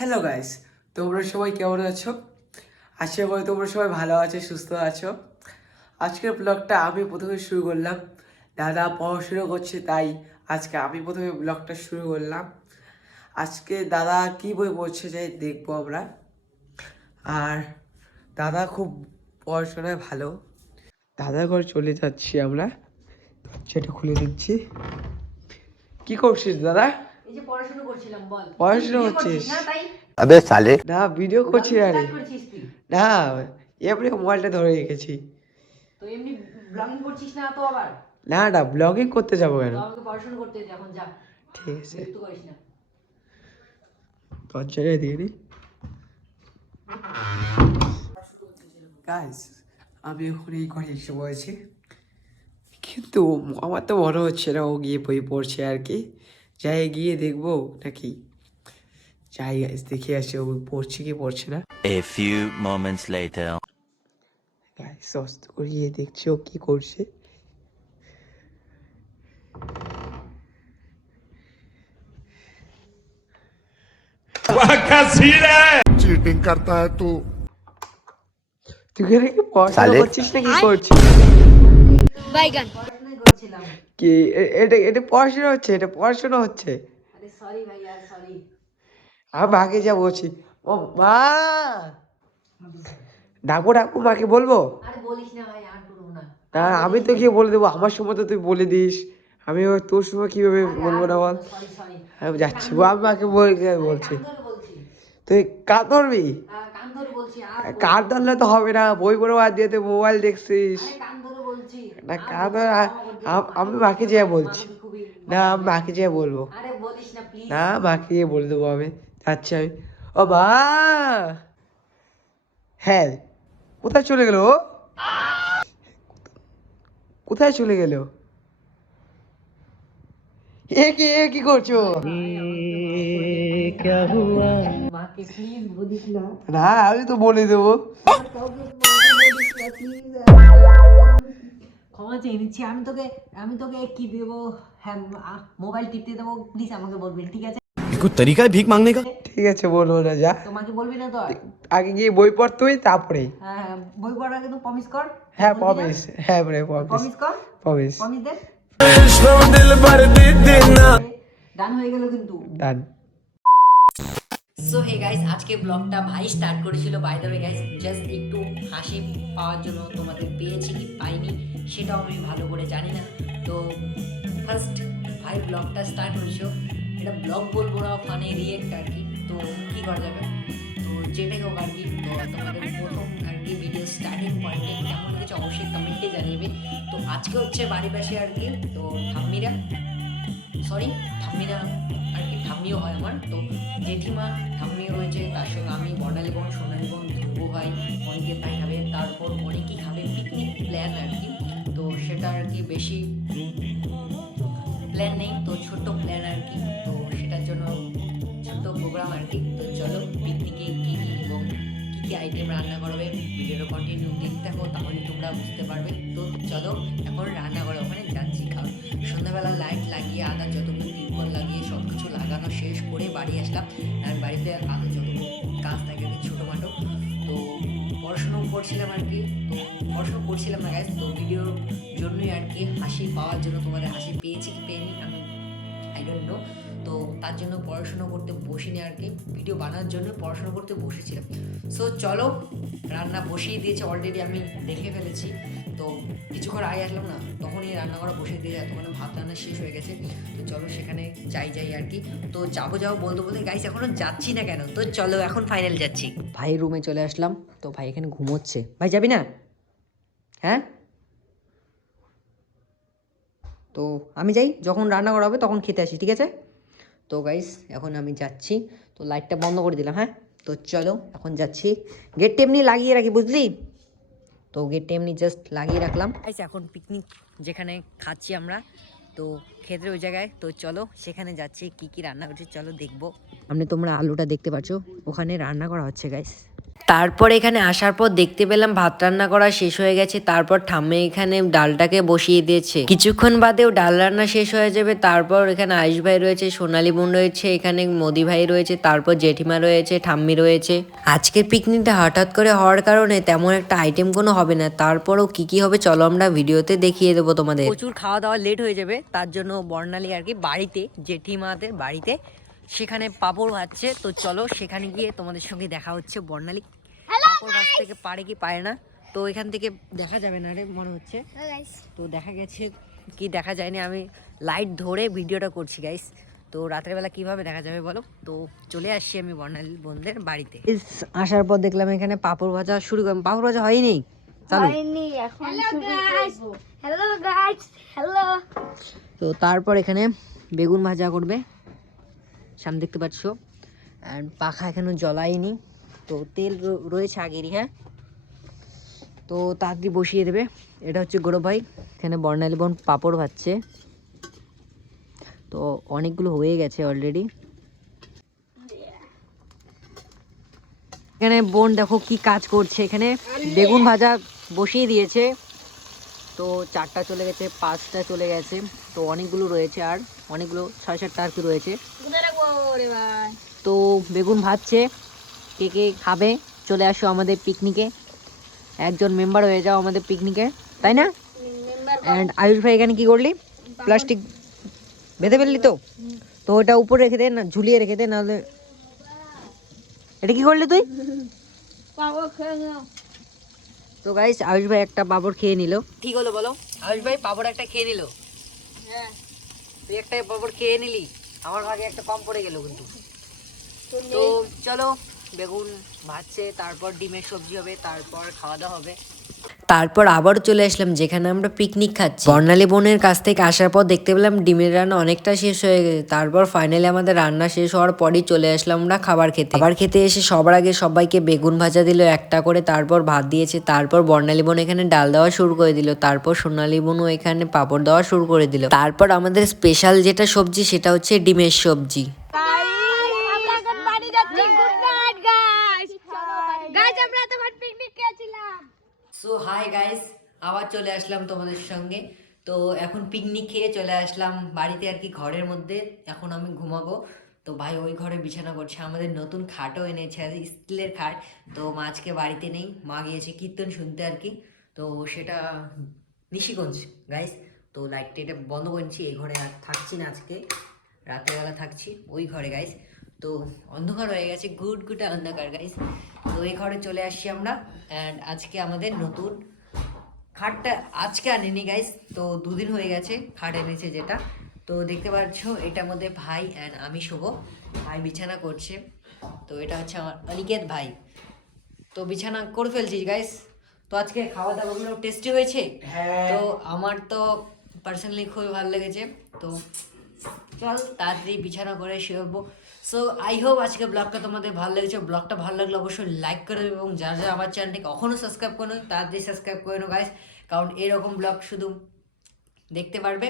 Hello guys তোমরা সবাই কেমন আছো? আশা করি তোমরা সবাই ভালো আছো, সুস্থ আছো। আজকের ব্লগটা আমি প্রথমে শুরু করলাম। দাদা পড়াশুনো করছে, তাই আজকে আমি প্রথমে ব্লগটা শুরু করলাম। আজকে দাদা কি বই পড়ছে যাই দেখব আমরা। আর দাদা খুব পড়াশোনায় ভালো। দাদা ঘর চলে যাচ্ছি আমরা। সেটা খুলে দিচ্ছি কি করছিস দাদা? পড়াশোনা করছিস? আবে সালে। না ভিডিও করছি আরে। না এবারে মোবাইলটা ধরে রেখেছি। তো এমনি ব্লগিং করছিস না তো আবার? না না ব্লগিং করতে যাব কেন? আমাকে পড়াশোনা করতে দে এখন যা। ঠিক আছে। একটু করিস না। গাইস আমি এখন এই ঘরে এসে কিন্তু আমার তো বড় হচ্ছে না ও গিয়ে বই পড়ছে আর কি। চায়ে গিয়ে দেখব নাকি যাই দেখে আসি ও পড়ছে কি পড়ছে না a few moments later guys অস্ত করিয়ে দেখছি ও কি করছে চিটিং করতা হ্যায় তু তুই কি পড়াশোনা করছিস নাকি করছিস বাইগান করছিলাম কি? এটা এটা পড়াশোনা হচ্ছে এটা পড়াশোনা হচ্ছে। আরে সরি ভাই সরি আমি মাকে যা বলছি। ও মা! ডাকবো ডাকবো মাকে বলব? আরে বলিস না ভাই আর করব না। না আমি তো গিয়ে বলে দেবো আমার সময় তো তুই বলে দিস। আমি তোর সময় কীভাবে বলব না বল? আমি যাচ্ছি আমি মাকে বলছি। কান তুই কার ধরবি? কান ধরলে তো হবে না বই পড়ে বাদ দিয়ে তুই মোবাইল দেখছিস। না করে দিস। আম- মাকে যেয়ে বলছি। না আমি মাকে যেয়ে বলব। না না মাকে গিয়ে বলে দেবো আমি। যাচ্ছি আমি। ও মা হ্যাঁ কোথায় চলে গেল? কোথায় চলে গেল? এ কি এ কি করছ? না। না আমি তো বলে দেবো। ক্ষমা চেয়ে নিচ্ছি। আমি তোকে আমি তোকে কি দেবো? হ্যাঁ মোবাইল টিপতে দেবো। প্লিজ আমাকে বলবেন ঠিক আছে? আগে গিয়ে বই পড় তুই তারপরে হ্যাঁ, হ্যাঁ বই পড়ার আগে তো কর। হ্যাঁ প্রমিস হ্যাঁ ডান হয়ে গেল কিন্তু। ডান সো হে গাইস আজকে ব্লগটা ভাই স্টার্ট করেছিল by the way guys just একটু হাসি পাওয়ার জন্য তোমাদের পেয়েছি কি পাইনি, সেটাও আমি ভালো করে জানি না। তো ফার্স্ট ভাই ব্লগটা স্টার্ট করেছিল এটা ব্লগ বলব না ফানে রিয়েক্ট আর কি। তো, কী করা যাবে? তো, যেটাই হোক আর কি তোমাদের প্রথম আর কি ভিডিও স্টার্টিং পয়েন্টে কেমন কিছু অবশ্যই কমেন্টে জানিয়ে তো, আজকে হচ্ছে বাড়ি পাশে আর কি, তো, ঠাম্মিরা সরি ঠাম্মিরা আর কি ঠাম্মিও হয় আমার। তো জেঠিমা ঠাম্মিও রয়েছে, তার সঙ্গে আমি বর্ণালী বোন সোনালী বোন ধ্রুব ভাই অনেকে তাই খাবে, তারপর অনেকেই খাবে পিকনিক প্ল্যান আর কি। তো সেটা আর কি বেশি প্ল্যান নেই, তো ছোট্ট প্ল্যান আর কি। তো সেটার জন্য ছোট্ট প্রোগ্রাম আর কি। তো চলো পিকনিকে কী কী এবং কী কী আইটেম রান্না করবে ভিডিওটা কন্টিনিউ দেখতে থাকো, তাহলে তোমরা বুঝতে পারবে। তো চলো এখন রান্না করো ওখানে যাচ্ছি। খাও সন্ধ্যাবেলা লাইট লাগিয়ে আদা যতগুলো তিরপল লাগিয়ে সব কিছু লাগানো শেষ করে বাড়ি আসলাম। আর বাড়িতে আদা যতগুলো কাজ থাকে ছোটোখাটো। তো পড়াশুনো করছিলাম আর কি। তো পড়াশুনো করছিলাম না গাইজ তো ভিডিওর জন্যই আর কি হাসি পাওয়ার জন্য তোমাদের হাসি পেয়েছি কি পেয়েনি আমি আই ডোন্ট নো তো তার জন্য পড়াশোনা করতে বসিনি আর কি। ভিডিও বানানোর জন্য পড়াশোনা করতে বসেছিলাম। সো চলো, রান্না বসিয়ে দিয়েছে। অলরেডি আমি দেখে ফেলেছি। তো কিছুক্ষণ আগে আসলাম না, তখনই রান্না করা বসিয়ে দিয়েছে এতক্ষণে ভাত রান্না শেষ হয়ে গেছে, তো চলো সেখানে যাই যাই আর কি। তো যাব যাব বলতে বলতে গাইস এখনও যাচ্ছি না কেন? তো চলো এখন ফাইনাল যাচ্ছি। ভাই রুমে চলে আসলাম, তো ভাই এখানে ঘুমোচ্ছে। ভাই যাবি না? হ্যাঁ? তো আমি যাই, যখন রান্না করা হবে তখন খেতে আসি, ঠিক আছে? তো গাইস এখন আমি যাচ্ছি, তো লাইটটা বন্ধ করে দিলাম হ্যাঁ? তো চলো, এখন যাচ্ছি। গেটটা এমনি লাগিয়ে রাখি, বুঝলি? তো গেটটা এমনি জাস্ট লাগিয়ে রাখলাম। গাইস এখন পিকনিক যেখানে খাচ্ছি আমরা তো খেতে ওই জায়গায়। তো চলো সেখানে যাচ্ছি কি কি রান্না করছি চলো দেখব। সামনে তোমরা আলুটা দেখতে পাচ্ছ ওখানে রান্না করা হচ্ছে গাইস তারপর এখানে আসার পর দেখতে পেলাম ভাত রান্না করা শেষ হয়ে গেছে, তারপর ঠাম্মে এখানে ডালটাকে বসিয়ে দিয়েছে। কিছুক্ষণ বাদেও ডাল রান্না শেষ হয়ে যাবে, তারপর এখানে আয়ুষ ভাই রয়েছে, সোনালী বোন রয়েছে, এখানে মোদি ভাই রয়েছে, তারপর জেঠিমা রয়েছে, ঠাম্মি রয়েছে। আজকের পিকনিকটা হঠাৎ করে হওয়ার কারণে তেমন একটা আইটেম কোনো হবে না, তারপরও কি কি হবে চলো আমরা ভিডিওতে দেখিয়ে দেবো তোমাদের। প্রচুর খাওয়া দাওয়া লেট হয়ে যাবে, তার জন্য বর্ণালী আর কি বাড়িতে, জেঠিমাদের বাড়িতে সেখানে পাপড় ভাজছে, তো চলো সেখানে গিয়ে তোমাদের সঙ্গে দেখা হচ্ছে বর্ণালী। পাপড় ভাজ থেকে পারে কি পারে না তো এখান থেকে দেখা যাবে না রে মনে হচ্ছে। তো দেখা গেছে কি দেখা যায়নি আমি লাইট ধরে ভিডিওটা করছি গাইস তো রাতের বেলা কীভাবে দেখা যাবে বলো? তো চলে আসছি আমি বর্ণালী বোনদের বাড়িতে। আসার পর দেখলাম এখানে পাপড় ভাজা শুরু করলাম পাপড় ভাজা হয়নি? এখন গাইস হ্যালো তো তারপর এখানে বেগুন ভাজা করবে সামনে দেখতে পাচ্ছ। অ্যান্ড পাখা এখনও জ্বলায়নি। তো তেল রয়েছে আগেরই হ্যাঁ? তো তাড়াতাড়ি বসিয়ে দেবে। এটা হচ্ছে গৌরব ভাই। এখানে বর্ণালী বোন পাঁপড় ভাজছে। তো অনেকগুলো হয়ে গেছে অলরেডি এখানে বোন দেখো কি কাজ করছে। এখানে বেগুন ভাজা বসিয়ে দিয়েছে। তো চারটা চলে গেছে পাঁচটা চলে গেছে। তো অনেকগুলো রয়েছে আর অনেকগুলো সাড়ে সাতটা আর কি রয়েছে। তো বেগুন ভাজছে। কে কে খাবে চলে আসো আমাদের পিকনিকে একজন মেম্বার হয়ে যাও আমাদের পিকনিকে তাই না? অ্যান্ড আয়ুষ ভাই এখানে কি করলি? প্লাস্টিক বেঁধে ফেললি তো? তো ওটা উপরে রেখে দে না ঝুলিয়ে রেখে দে নাহলে এটা কি করলি তুই? তো গাইস আয়ুষ ভাই একটা পাপড় খেয়ে নিল। ঠিক হলো বলো। আয়ুষ ভাই পাপড় একটা খেয়ে নিল। তুই একটা পাপড় খেয়ে নিলি আমার ভাগে একটা কম পড়ে গেল কিন্তু। তো চলো। বেগুন ভাজছে, তারপর ডিমের সবজি হবে, তারপর খাওয়া দাওয়া হবে। তারপর আবার চলে আসলাম, যেখানে আমরা পিকনিক খাচ্ছি। বর্ণালী বোনের কাছ থেকে আসার পর দেখতে পেলাম ডিমের রান্না অনেকটা শেষ হয়ে গেছে। তারপর ফাইনালি আমাদের রান্না শেষ হওয়ার পরই চলে আসলাম আমরা খাবার খেতে। খাবার খেতে এসে সবার আগে সবাইকে বেগুন ভাজা দিল, একটা করে তারপর ভাত দিয়েছে। তারপর বর্ণালী বোন এখানে ডাল দেওয়া শুরু করে দিল। তারপর সোনালী বোনও এখানে পাঁপড় দেওয়া শুরু করে দিল। তারপর আমাদের স্পেশাল যেটা সবজি, সেটা হচ্ছে ডিমের সবজি আমরা এখন বাড়ি যাচ্ছি গুড নাইট গাইস গাইস আমরা এতক্ষণ পিকনিক খেয়েছিলাম সো হাই গাইস আবার চলে আসলাম তোমাদের সঙ্গে। তো এখন পিকনিক খেয়ে চলে আসলাম বাড়িতে আর কি ঘরের মধ্যে। এখন আমি ঘুমাবো। তো ভাই, ওই ঘরে বিছানা করছে আমাদের নতুন খাটও এনেছে স্টিলের খাট। তো মা আজকে বাড়িতে নেই। মা গিয়েছে কীর্তন শুনতে আর কি। তো সেটা নিশিগঞ্জ গাইস তো লাইটটা এটা বন্ধ করছি এই ঘরে আর থাকছি না আজকে। রাতেরবেলা থাকছি। ওই ঘরে গাইস তো অন্ধকার হয়ে গেছে। গুড গুড অন্ধকার গাইস তো এই ঘরে চলে আসি আমরা। অ্যান্ড আজকে আমাদের নতুন খাটটা আজকে আনিনি গাইস তো দুদিন হয়ে গেছে খাট এনেছে যেটা। তো দেখতে পাচ্ছ এটার মধ্যে ভাই অ্যান্ড আমি শুভ। ভাই বিছানা করছে। তো এটা হচ্ছে আমার অনিকেত ভাই। তো বিছানা করে ফেলছিস গাইস তো আজকে খাওয়া দাওয়াগুলো টেস্টি হয়েছে তো আমার তো পার্সোনালি খুবই ভালো লেগেছে। তো চল তাড়াতাড়ি বিছানা করে শুয়েবো সো আই হোপ আজকে ব্লগটা তোমাদের ভালো লেগেছে। ব্লগটা ভালো লাগলে অবশ্যই লাইক করে দেবে এবং যারা যারা আমার চ্যানেলটিকে কখনো সাবস্ক্রাইব করে তাড়াতাড়ি সাবস্ক্রাইব করে নেব গাইস কারণ এরকম ব্লগ শুধু দেখতে পারবে।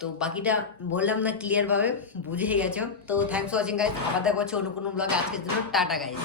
তো বাকিটা বললাম না ক্লিয়ারভাবে বুঝে গেছো। তো থ্যাংকস ফর ওয়াচিং গাইস আবার দেখা হচ্ছে অন্য কোনো ব্লগে আজকের জন্য টাটা গাইস